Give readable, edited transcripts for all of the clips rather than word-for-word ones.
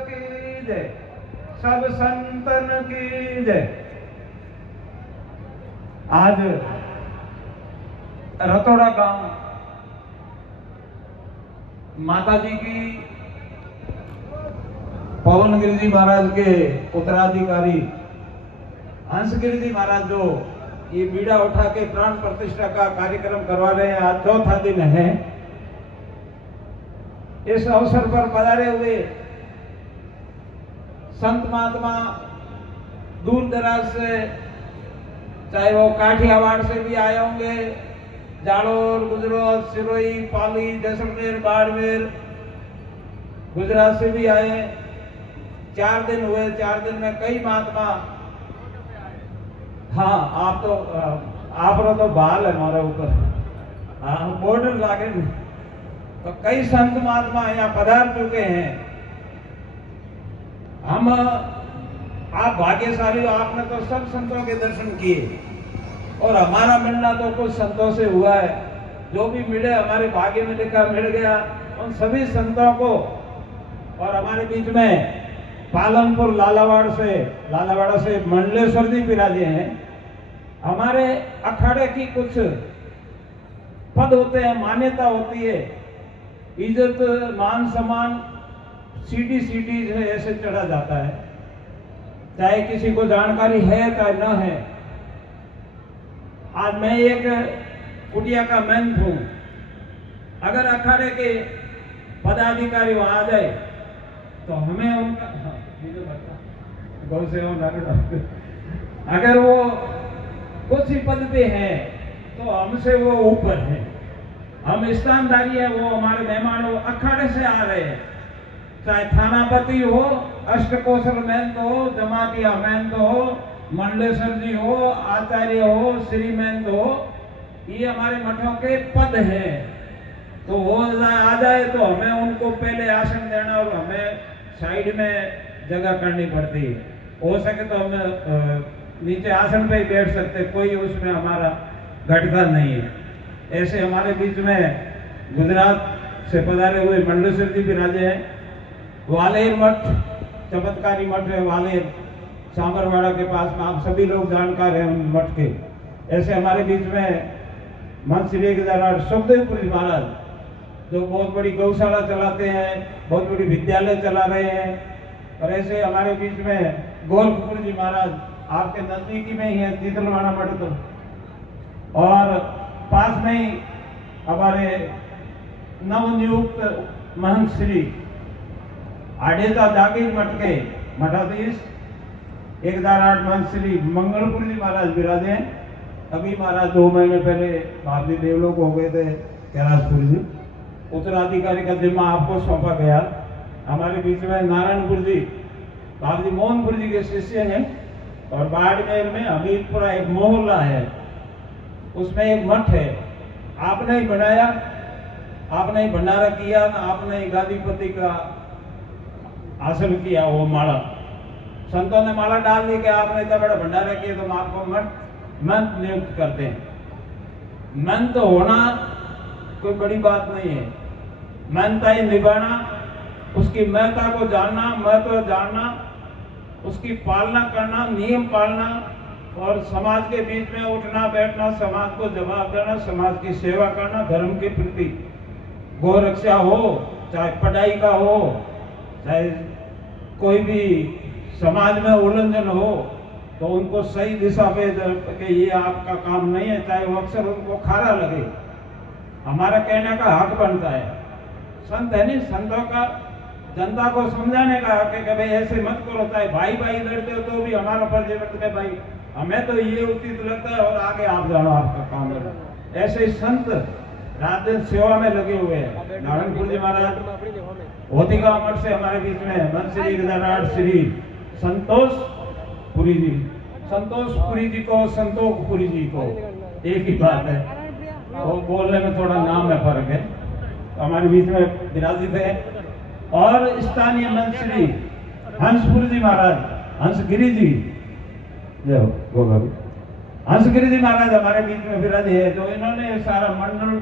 की जय, सब संतन की जय। आज रतोड़ा गांव माताजी की पवन गिरि जी महाराज के उत्तराधिकारी हंसगिरि जी महाराज जो ये बीड़ा उठा के प्राण प्रतिष्ठा का कार्यक्रम करवा रहे हैं, आज चौथा दिन है। इस अवसर पर पधारे हुए संत महात्मा दूर दराज से, चाहे वो काठियावाड़ से भी आए होंगे, जालोर, गुजरात, सिरोही, पाली, जैसलमेर, बाड़मेर, गुजरात से भी आए। 4 दिन हुए, 4 दिन में कई महात्मा, हाँ आप तो बाल है हमारे ऊपर, हाँ बॉर्डर लागे, तो कई संत महात्मा यहाँ पधार चुके हैं। हम आप भाग्यशाली हो, आपने तो सब संतों के दर्शन किए और हमारा मिलना तो कुछ संतों से हुआ है। जो भी मिले हमारे भाग्य में लिखा मिल गया। उन सभी संतों को, और हमारे बीच में पालनपुर लालावाड़ा से मंडलेश्वर जी विराजे हैं। हमारे अखाड़े की कुछ पद होते हैं, मान्यता होती है, इज्जत मान सम्मान सीटी से ऐसे चढ़ा जाता है, चाहे किसी को जानकारी है चाहे न है। आज मैं एक कुटिया का महंत हूं, अगर अखाड़े के पदाधिकारी वहां आ जाए तो हमें उनका गौ सेवा, अगर वो कुछ ही पद पे है तो हमसे वो ऊपर है, हम स्थानधारी है, वो हमारे मेहमान हो, अखाड़े से आ रहे हैं, चाहे थानापति हो, अष्टकोशल महंत हो, जमातिया महंत हो, मंडलेश्वर जी हो, आचार्य हो, श्री महंत हो, ये हमारे मठों के पद हैं। तो वो आ जाए तो हमें उनको पहले आसन देना और हमें साइड में जगह करनी पड़ती है। हो सके तो हम नीचे आसन पे ही बैठ सकते, कोई उसमें हमारा घटता नहीं है। ऐसे हमारे बीच में गुजरात से पधारे हुए मंडलेश्वर जी विराजे हैं। वालेर मठ चमत्कारी मठ है, वालेर सांबरवाड़ा के पास में, आप सभी लोग जानकार हैं उन मठ के। ऐसे हमारे बीच में मंच श्री 1008 सुखदेवपुरी महाराज जो बहुत बड़ी गौशाला चलाते हैं, बहुत बड़ी विद्यालय चला रहे हैं। और ऐसे हमारे बीच में गोरखपुर जी महाराज आपके नजदीकी में ही है, तीतलवाड़ा मठ तो, और पास में ही हमारे नवनियुक्त महंत श्री आडेजा जागीर मठ के मठाधीश 1008 महंत श्री मंगलपुर जी महाराज विराजे हैं। अभी महाराज 2 महीने पहले भारतीय देवलोक हो गए थे कैलाशपुर जी, उत्तराधिकारी का जिम्मा आपको सौंपा गया। हमारे बीच में नारायणपुर जी बाबू मोहनपुर जी के शिष्य हैं। और बाड़मेर में हमीरपुरा एक मोहल्ला है, उसमें एक मठ है, आपने ही बनाया, आपने ही भंडारा किया, आपने ही गादीपति का आसन किया। वो माला संतों ने माला डाल दी कि आपने इतना बड़ा भंडारा किया तो हम आपको महंत नियुक्त करते हैं। महंत होना कोई बड़ी बात नहीं है, महंता ही निभाना, उसकी महत्ता को जानना, महत्व जानना, उसकी पालना करना, नियम पालना, और समाज के बीच में उठना बैठना, समाज को जवाब देना, समाज की सेवा करना, धर्म के प्रति गौरक्षा हो, चाहे पढ़ाई का हो, चाहे कोई भी समाज में उल्लंघन हो तो उनको सही दिशा पे कि ये आपका काम नहीं है, चाहे वो अक्सर उनको खारा लगे, हमारा कहने का हक बनता है। संत है नहीं, संतों का जनता को समझाने का हक है कि भाई ऐसे मत करो, चाहे भाई भाई लड़ते हो तो भी हमारा फर्ज बनता है भाई हमें तो ये उचित लगता है और आगे आप जानो, आपका काम है। ऐसे ही संत रात दिन सेवा में लगे हुए हैं। नारायणपुर जी महाराज होतिका मठ से हमारे बीच में मन श्री 1008 श्री संतोषपुरी जी, संतोषपुरी जी को संतोषपुरी जी को एक ही बात है, वो बोलने में थोड़ा नाम में फर्क है। तो हमारे बीच में विराजित है। और स्थानीय मंत्री श्री हंसपुर जी महाराज, हंसगिरी जी, जय हो बाबू, हंसगिरी जी महाराज हमारे बीच में विराजे है। जो इन्होंने सारा मंडल,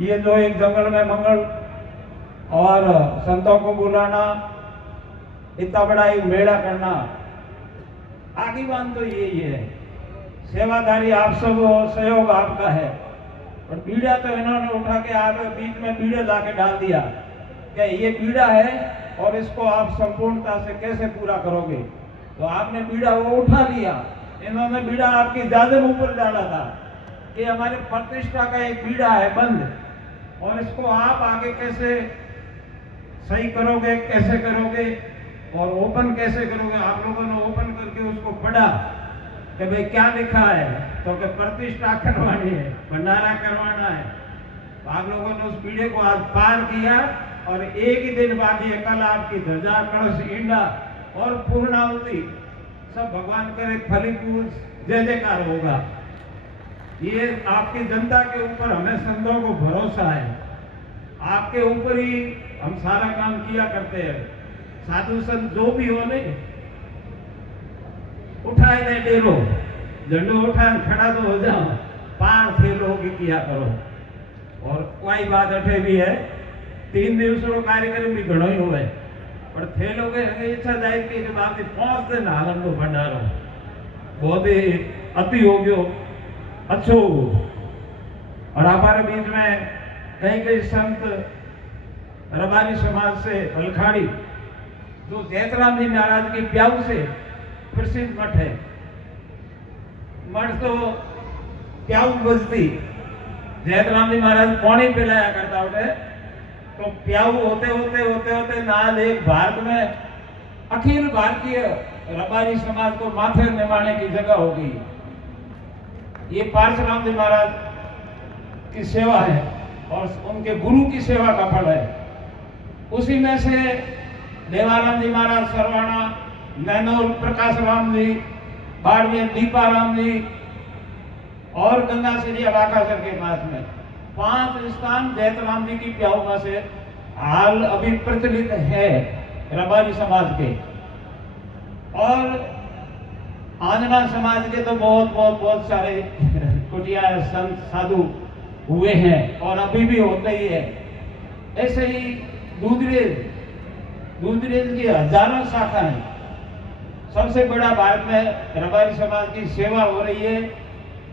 ये जो एक जंगल में मंगल और संतों को बुलाना, इतना बड़ा एक मेला करना, आगीवान तो यही है, सेवाधारी आप सब हो, सहयोग आपका है। और बीड़ा तो इन्होंने उठा के आप बीच में बीड़ा लाके डाल दिया कि ये बीड़ा है और इसको आप संपूर्णता से कैसे पूरा करोगे। तो आपने बीड़ा वो उठा लिया, इन्होंने बीड़ा आपकी ज्यादा ऊपर डाला था कि हमारे प्रतिष्ठा का एक बीड़ा है बंद, और इसको आप आगे कैसे सही करोगे, कैसे करोगे और ओपन कैसे करोगे। आप लोगों ने ओपन करके उसको पढ़ा कि भाई क्या लिखा है, तो कि प्रतिष्ठा करवानी है, भंडारा करवाना है। तो आप लोगों ने उस पीढ़े को आज पार किया और एक ही दिन बाकी है, कल आपकी ध्वजा, कलश, ईंडा और पूर्णाहुति सब भगवान करे फलीभूत जय जयकार होगा। ये आपकी जनता के ऊपर हमें संतों को भरोसा है, आपके ऊपर ही हम सारा काम किया करते हैं। साधु संत जो भी हो नहीं, उठाए दे डेरो, झंडो उठाए खड़ा तो हो जाओ, पार थे लोग किया करो। और कोई बात अठे भी है, 3 दिवसों कार्यक्रम भी घणो ही हुए, पर थे लोग इच्छा जाहिर की कि बाप 5 दिन हालन को भंडारो बहुत ही अति हो गयो, अच्छो। और हमारे बीच में कई संत रबारी समाज से बलखाड़ी, जो जैतराम जी महाराज की प्याऊ से प्रसिद्ध मठ है, मठ तो प्याऊ बजती, जैतराम जी महाराज पानी पिलाया करता होते, तो प्याऊ होते होते होते होते नाल एक भारत में अखिल भारतीय रबारी समाज को माथे निमाने की जगह हो गई। ये परशुराम जी महाराज की सेवा है और उनके गुरु की सेवा का फल है। उसी में से देवाराम जी महाराज सरवाणा, नैनोर प्रकाश राम जी, बाड़मेर दीपाराम जी और गंगा श्री अबाकासर के पास में 5 स्थान जैतराम जी की प्याऊ से हाल अभी प्रचलित है रबारी समाज के। और आंजना समाज के तो बहुत सारे कुटिया संत साधु हुए हैं और अभी भी होते ही है। ऐसे ही दूधरेज की हजारों शाखा है। सबसे बड़ा भारत में रबारी समाज की सेवा हो रही है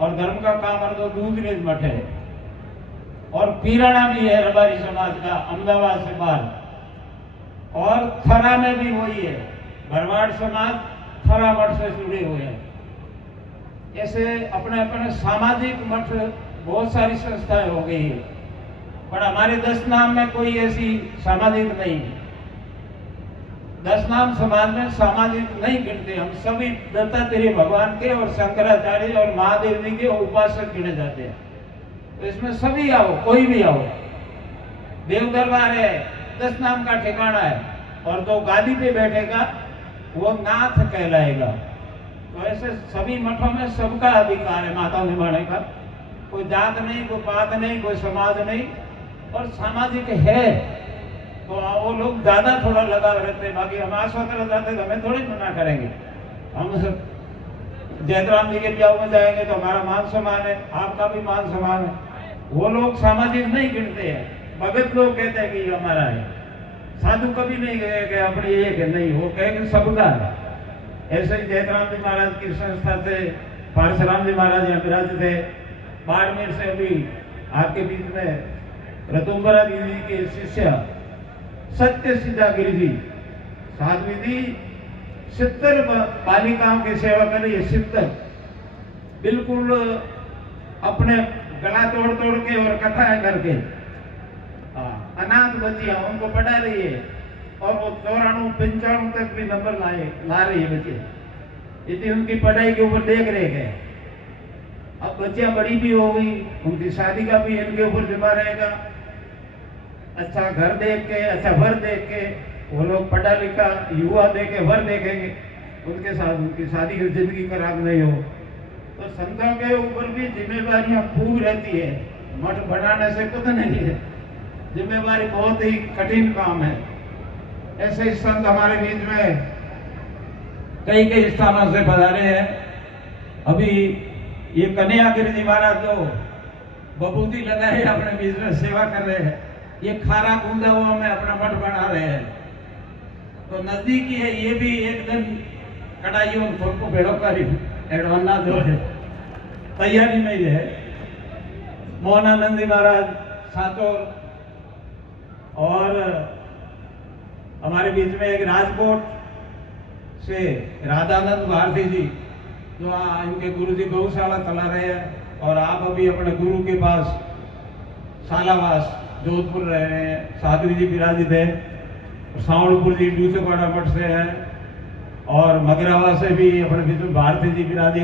और धर्म का काम तो दूधरेज मठ है। और पीराना भी है रबारी समाज का, अहमदाबाद से बाहर। और थरा में भी वही है, भरवाड़ समाज थरा मठ से जुड़े हुए हैं। ऐसे अपने अपने सामाजिक मठ बहुत सारी संस्थाएं हो गई है, पर हमारे 10 नाम में कोई ऐसी सामाजिक नहीं है। 10 नाम समाज में सामाजिक नहीं गिनते। हम सभी दत्तात्रेय भगवान के और शंकराचार्य और महादेव जी के उपासक गिने जाते हैं। तो इसमें सभी आओ, कोई भी आओ। देव दरबार है, 10 नाम का ठिकाना है, और जो गादी पे बैठेगा वो नाथ कहलाएगा। तो ऐसे सभी मठों में सबका अधिकार है माता निभाने का। कोई जात नहीं, कोई पात नहीं, कोई समाज नहीं, और सामाजिक है तो वो लोग ज्यादा थोड़ा लगाव रहते हैं। बाकी हम आश्वस्त जाते तो हमें थोड़ी मना करेंगे। हम जयराम जी के ब्याह में जाएंगे तो हमारा मान सम्मान है, आपका भी मान सम्मान है। वो लोग सामाजिक नहीं गिनते हैं, भगत लोग कहते हैं कि ये हमारा है। साधु कभी नहीं कहे अपनी एक है, नहीं, वो कहेंगे सबका है। ऐसे ही जयराम जी महाराज की संस्था से परशुराम जी महाराज यहाँ विराजित थे। बाड़मेर से अभी आपके बीच में रतुंबरा देवी के शिष्य सत्य सीधा गिरी जी साध्वी जी 70 बालिकाओं की सेवा कर रही है। 70 बिल्कुल अपने गला तोड़ तोड़ के और कथाएं करके अनाथ बच्चियां उनको पढ़ा रही है, और वो 94-95 तक भी नंबर ला रही है बच्चे। इतनी उनकी पढ़ाई के ऊपर देख रहे हैं। अब बच्चियां बड़ी भी हो गई, उनकी शादी का भी इनके ऊपर जिम्मा रहेगा। अच्छा घर देख के, अच्छा वर देख के, वो लोग पढ़ा लिखा युवा देख के वर देखेंगे, उनके साथ उनकी शादी की जिंदगी खराब नहीं हो। तो संतों के ऊपर भी जिम्मेवारियां खूब रहती है। मठ बनाने से कुछ नहीं है, जिम्मेवारी बहुत ही कठिन काम है। ऐसे ही संत हमारे बीच में कई स्थानों से पधारे हैं। अभी ये कन्हैयागिरी जी महाराज जो बबूती लगाए अपने बीच में सेवा कर रहे हैं, ये खारा कुंदा में अपना मठ बना रहे हैं। तो नजदीकी है, ये भी एक दिन कड़ाइयों को भेड़ो कर एडवाना जो है तैयारी में ही है। मोहनानंद जी महाराज सातोर, और हमारे बीच में एक राजकोट से राधानंद भारती जी, जो इनके गुरु जी गौशाला चला रहे हैं, और आप अभी अपने गुरु के पास सालावास जोधपुर रह रहे हैं। सादरी जी विराजित है, सावड़पुर जी दूसरेवाड़ा मठ से हैं, और मगरावा से भी अपने बीच में भारती जी विराजे हैं।